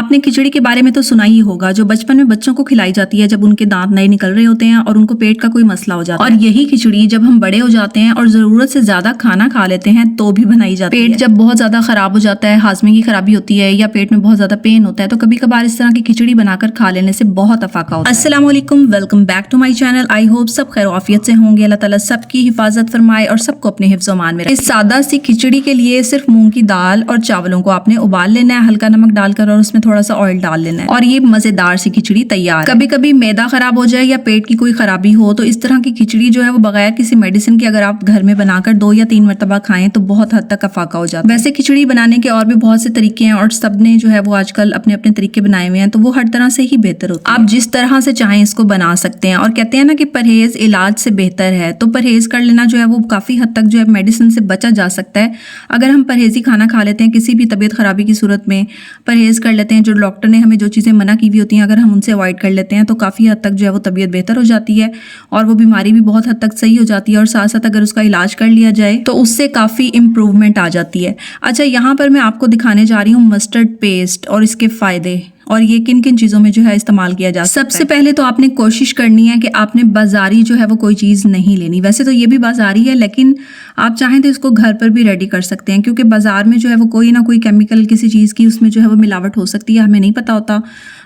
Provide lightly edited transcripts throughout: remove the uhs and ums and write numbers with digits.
आपने खिचड़ी के बारे में तो सुना ही होगा, जो बचपन में बच्चों को खिलाई जाती है जब उनके दांत नए निकल रहे होते हैं और उनको पेट का कोई मसला हो जाता है। और यही खिचड़ी जब हम बड़े हो जाते हैं और जरूरत से ज्यादा खाना खा लेते हैं तो भी बनाई जाती है। पेट जब बहुत ज्यादा खराब हो जाता है, हाजमे की खराबी होती है या पेट में बहुत ज्यादा पेन होता है तो कभी कभार इस तरह की खिचड़ी बनाकर खा लेने से बहुत अफाका होता है। अस्सलाम वालेकुम, welcome back to my channel. I hope सब खैर आफियत से होंगे। अल्लाह ताला सबकी हिफाजत फरमाए और सबको अपने हिफ्ज़ मान में रखे। इस सादा सी खिचड़ी के लिए सिर्फ मूंग की दाल और चावलों को आपने उबाल लेना है, हल्का नमक डालकर, और उसमें थोड़ा सा ऑयल डाल लेना है और ये मजेदार सी खिचड़ी तैयार। कभी कभी मैदा खराब हो जाए या पेट की कोई खराबी हो तो इस तरह की खिचड़ी जो है वो बगैर किसी मेडिसिन के अगर आप घर में बनाकर 2 या 3 मरतबा खाएं तो बहुत हद तक अफाका हो जाता है। वैसे खिचड़ी बनाने के और भी बहुत से तरीके हैं और सबने जो है वो आजकल अपने अपने तरीके बनाए हुए हैं, तो वो हर तरह से ही बेहतर होता है। आप जिस तरह से चाहें इसको बना सकते हैं। और कहते हैं ना कि परहेज इलाज से बेहतर है, तो परहेज कर लेना जो है वो काफी हद तक जो है मेडिसिन से बचा जा सकता है। अगर हम परहेजी खाना खा लेते हैं, किसी भी तबीयत खराबी की सूरत में परहेज कर लेते हैं, जो डॉक्टर ने हमें जो चीज़ें मना की हुई होती हैं अगर हम उनसे अवॉइड कर लेते हैं तो काफ़ी हद तक जो है वो तबीयत बेहतर हो जाती है और वो बीमारी भी बहुत हद तक सही हो जाती है। और साथ साथ अगर उसका इलाज कर लिया जाए तो उससे काफ़ी इम्प्रूवमेंट आ जाती है। अच्छा, यहाँ पर मैं आपको दिखाने जा रही हूँ मस्टर्ड पेस्ट और इसके फ़ायदे और ये किन किन चीज़ों में जो है इस्तेमाल किया जा सकता है। सबसे पहले तो आपने कोशिश करनी है कि आपने बाजारी जो है वो कोई चीज़ नहीं लेनी। वैसे तो ये भी बाजारी है लेकिन आप चाहें तो इसको घर पर भी रेडी कर सकते हैं, क्योंकि बाजार में जो है वो कोई ना कोई केमिकल किसी चीज़ की उसमें जो है वो मिलावट हो सकती है, हमें नहीं पता होता।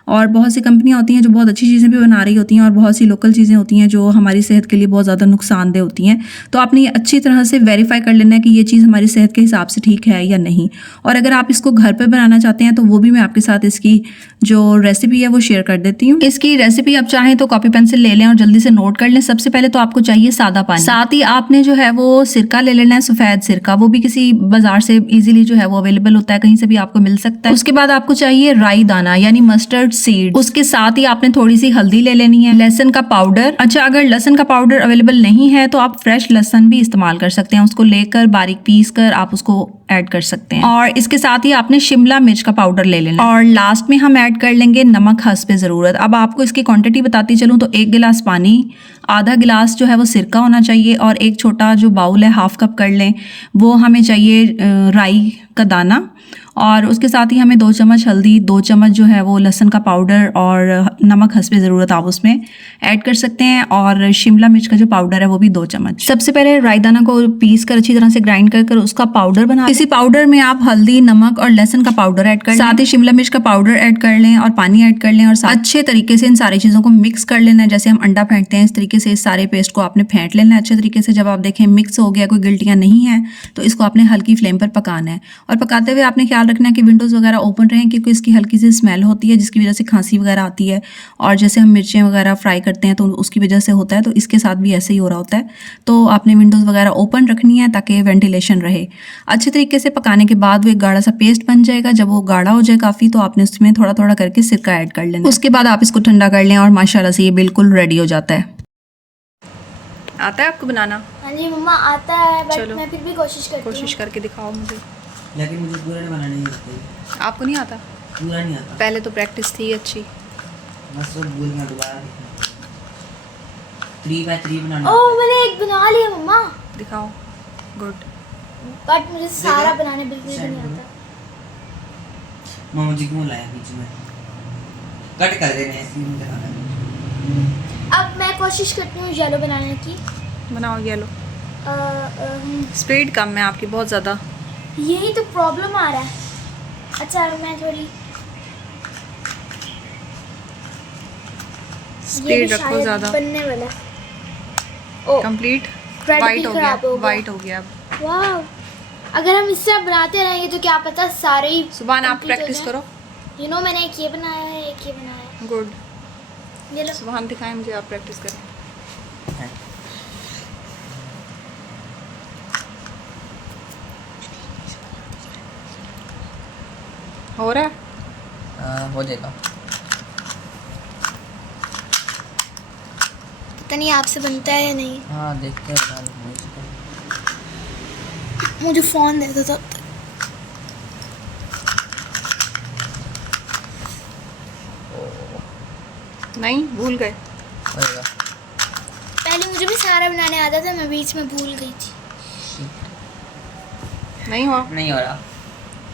और बहुत सी कंपनियां होती हैं जो बहुत अच्छी चीज़ें भी बना रही होती हैं और बहुत सी लोकल चीज़ें होती हैं जो हमारी सेहत के लिए बहुत ज़्यादा नुकसानदेह होती हैं। तो आपने ये अच्छी तरह से वेरीफाई कर लेना है कि ये चीज़ हमारी सेहत के हिसाब से ठीक है या नहीं। और अगर आप इसको घर पर बनाना चाहते हैं तो वो भी मैं आपके साथ इसकी जो रेसिपी है वो शेयर कर देती हूँ। इसकी रेसिपी आप चाहें तो कॉपी पेंसिल ले लें और जल्दी से नोट कर लें। सबसे पहले तो आपको चाहिए सादा पानी, साथ ही आपने जो है वो सिरका ले लेना है, सफ़ेद सिरका, वो भी किसी बाजार से इजीली जो है वो अवेलेबल होता है, कहीं से भी आपको मिल सकता है। उसके बाद आपको चाहिए राई दाना यानी मस्टर्ड सीड, उसके साथ ही आपने थोड़ी सी हल्दी ले लेनी है, लहसुन का पाउडर। अच्छा, अगर लहसुन का पाउडर अवेलेबल नहीं है तो आप फ्रेश लहसुन भी इस्तेमाल कर सकते हैं, उसको लेकर बारीक पीस कर आप उसको ऐड कर सकते हैं। और इसके साथ ही आपने शिमला मिर्च का पाउडर ले लेना और लास्ट में हम ऐड कर लेंगे नमक हस्बे ज़रूरत। अब आपको इसकी क्वांटिटी बताती चलूँ तो 1 गिलास पानी, आधा गिलास जो है वो सिरका होना चाहिए और एक छोटा जो बाउल है हाफ कप कर लें, वो हमें चाहिए राई का दाना। और उसके साथ ही हमें 2 चम्मच हल्दी, 2 चम्मच जो है वो लहसुन का पाउडर और नमक हस्बे ज़रूरत आप उसमें ऐड कर सकते हैं। और शिमला मिर्च का जो पाउडर है वो भी 2 चम्मच। सबसे पहले राई दाना को पीस कर अच्छी तरह से ग्राइंड कर उसका पाउडर बना। इसी पाउडर में आप हल्दी, नमक और लहसुन का पाउडर ऐड कर, साथ ही शिमला मिर्च का पाउडर ऐड कर लें और पानी ऐड कर लें और अच्छे तरीके से इन सारी चीज़ों को मिक्स कर लेना है। जैसे हम अंडा फेंटते हैं इस तरीके से इस सारे पेस्ट को आपने फेंट लेना है अच्छे तरीके से। जब आप देखें मिक्स हो गया, कोई गिल्टियाँ नहीं है, तो इसको आपने हल्की फ्लेम पर पकाना है। और पकाते हुए आपने ख्याल रखना है कि विंडोज़ वगैरह ओपन रहें, क्योंकि इसकी हल्की सी स्मेल होती है जिसकी वजह से खांसी वगैरह आती है। और जैसे हम मिर्चें वगैरह फ्राई करते हैं तो उसकी वजह से होता है, तो इसके साथ भी ऐसे ही हो रहा होता है। तो आपने विंडोज़ वगैरह ओपन रखनी है ताकि वेंटिलेशन रहे। अच्छे तरीके से पकाने के बाद वो एक गाढ़ा सा पेस्ट बन जाएगा। जब वो गाढ़ा हो जाए काफ़ी तो आपने उसमें थोड़ा थोड़ा करके सिरका ऐड कर लेना। उसके बाद आप इसको ठंडा कर लें और माशाल्लाह से ये बिल्कुल रेडी हो जाता है। आता है आपको बनाना? हाँ जी मम्मा आता है, बट चलो, मैं फिर भी कोशिश करके दिखाओ मुझे। लेकिन मुझे पूरा नहीं बनाना नहीं आता। आपको नहीं आता? पूरा नहीं आता। पहले तो प्रैक्टिस थी अच्छी। मैं सब भूल गया दोबारा। 3x3 बनाना। ओह मैंने एक बना लिया मम्मा, दिखाओ। गुड। बट मुझे सारा बनाने बिल्कुल भी नहीं आता। मामा जी क्यों लाया बीच में? कट कर देना है सीन का। अब मैं कोशिश करती हूँ येलो बनाने की। बनाओ येलो। स्पीड कम है आपकी बहुत ज़्यादा। यही तो प्रॉब्लम आ रहा है। अच्छा मैं थोड़ी स्पीड रखो ज़्यादा। बनने वाला ओ कंप्लीट bread वाइट भी हो खराब गया, हो गया। वाइट हो गया अब। वाह, अगर हम इससे बनाते रहेंगे तो क्या पता सारे ही सुभान आप complete हो प्रैक्टिस जाएं। करो। यू नो मैंने एक ये बनाया है, एक ये बनाया है। गुड। ये लो। सुभान दिखाएं मुझे, आप प्रैक्टिस करें। हो रहा है? हो जाएगा। पता नहीं आपसे बनता है या नहीं। हाँ देखते हैं बना लेंगे। मुझे फ़ोन दे दो तब तक। नहीं, भूल गए। होएगा। पहले मुझे भी सारा बनाने आता था, मैं बीच में भूल गई थी। नहीं हुआ? नहीं हो रहा।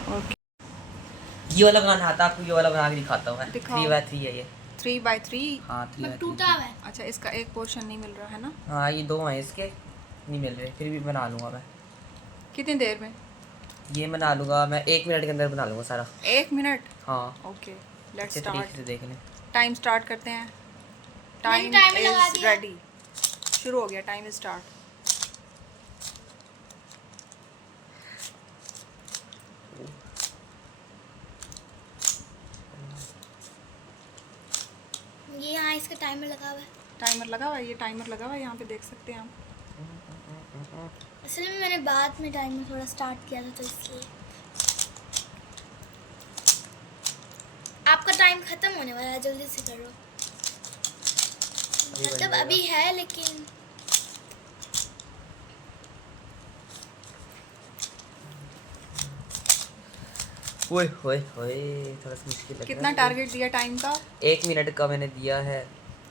ओके। ये वाला बनाना आता है आपको, ये वाला बना के दिखाता हूँ मैं। दिखाओ। 3x3 है ये। 3x3। हाँ 3x3। अब टूटा हुआ है। अच्छा, इसका एक पोर्शन नहीं मिल रहा है ना? हाँ ये 2 हैं इसके, नहीं मिल रहे, फिर भी बना लूँगा मैं। कितनी देर में? ये बना लूँगा मैं 1 मिनट के अंदर बना लूँगा सारा। 1 मिनट? हाँ ओके, लेट्स अच्छे तरीके स्टार्ट। से देख लें। टाइम स्टार्ट करते हैं। टाइम timer लगा इज दिया। रेडी। शुरू हो गया, टाइम इज स्टार्ट। ये यहाँ इसका टाइमर लगा हुआ है। टाइमर लगा हुआ है, ये टाइमर लगा हुआ है, यहाँ पे देख सकते हैं हम। असल में मैंने बाद में टाइमर थोड़ा स्टार्ट किया था तो इसलिए। आपका टाइम खत्म होने वाला है, जल्दी से करो। मतलब अभी है लेकिन ओए होए होए, थोड़ा सा मुश्किल लग रहा है। कितना टारगेट दिया टाइम का? 1 मिनट का मैंने दिया है।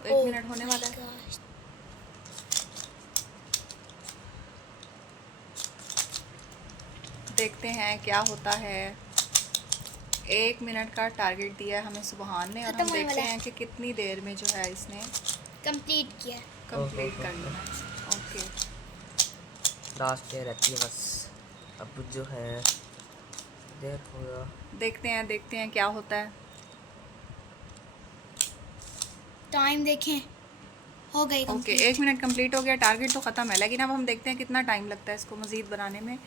1 मिनट होने वाला है। gosh, देखते हैं क्या होता है। 1 मिनट का टारगेट दिया है हमें सुबहान ने, और खत्म हम होने देखते वाला है। हैं कि कितनी देर में जो है इसने कंप्लीट किया। कंप्लीट कर लेना। ओके, लास्ट डे रहती है बस। अब जो है देर होगा। देखते हैं क्या होता है। टाइम देखें, हो गई ओके, complete। 1 मिनट कंप्लीट हो गया, टारगेट तो ख़त्म है, लेकिन अब हम देखते हैं कितना टाइम लगता है इसको मज़ीद बनाने में।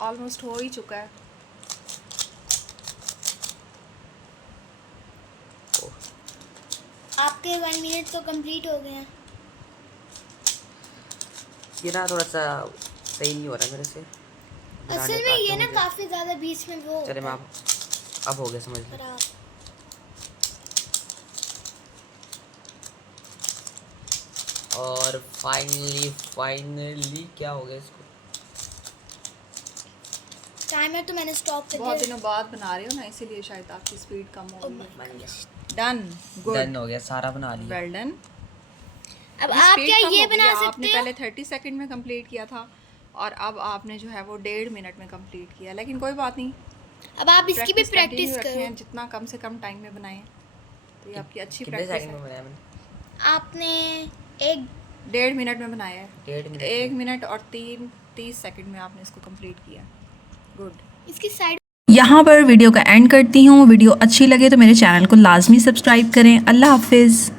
ऑलमोस्ट हो ही चुका है। आपके 1 मिनट तो कंप्लीट हो गए हैं। ये ना थोड़ा सा सही नहीं हो रहा मेरे से। असल में ये ना काफी ज्यादा बीच में वो चले मैं अब हो गया समझ लो। खराब। और फाइनली क्या हो गया इसको? टाइमर तो मैंने स्टॉप कर बहुत दिया। दिनों बाद बना रहे हो ना, इसीलिए शायद आपकी स्पीड कम हो गई है। बन गया, डन, गुड, डन हो गया, सारा बना लिया। Well done. अब आप क्या ये बना आपने सकते हो? पहले 30 सेकंड में कंप्लीट किया था, और अब आपने जो है वो 1.5 मिनट में कंप्लीट किया, लेकिन कोई बात नहीं। अब आप इसकी भी प्रैक्टिस continue करो। रखें, जितना कम से कम टाइम में बनाएं, तो ये आपकी अच्छी कितने प्रैक्टिस सेकंड में है। बनाया मैंने? आपने एक 1.5 मिनट में बनाया है। 1.5 मिनट 1 मिनट और 30 सेकंड में आपने इसको कंप्लीट किया। गुड। इसकी साइड यहाँ पर वीडियो का एंड करती हूँ। वीडियो अच्छी लगे तो मेरे चैनल को लाजमी सब्सक्राइब करें। अल्लाह हाफिज़।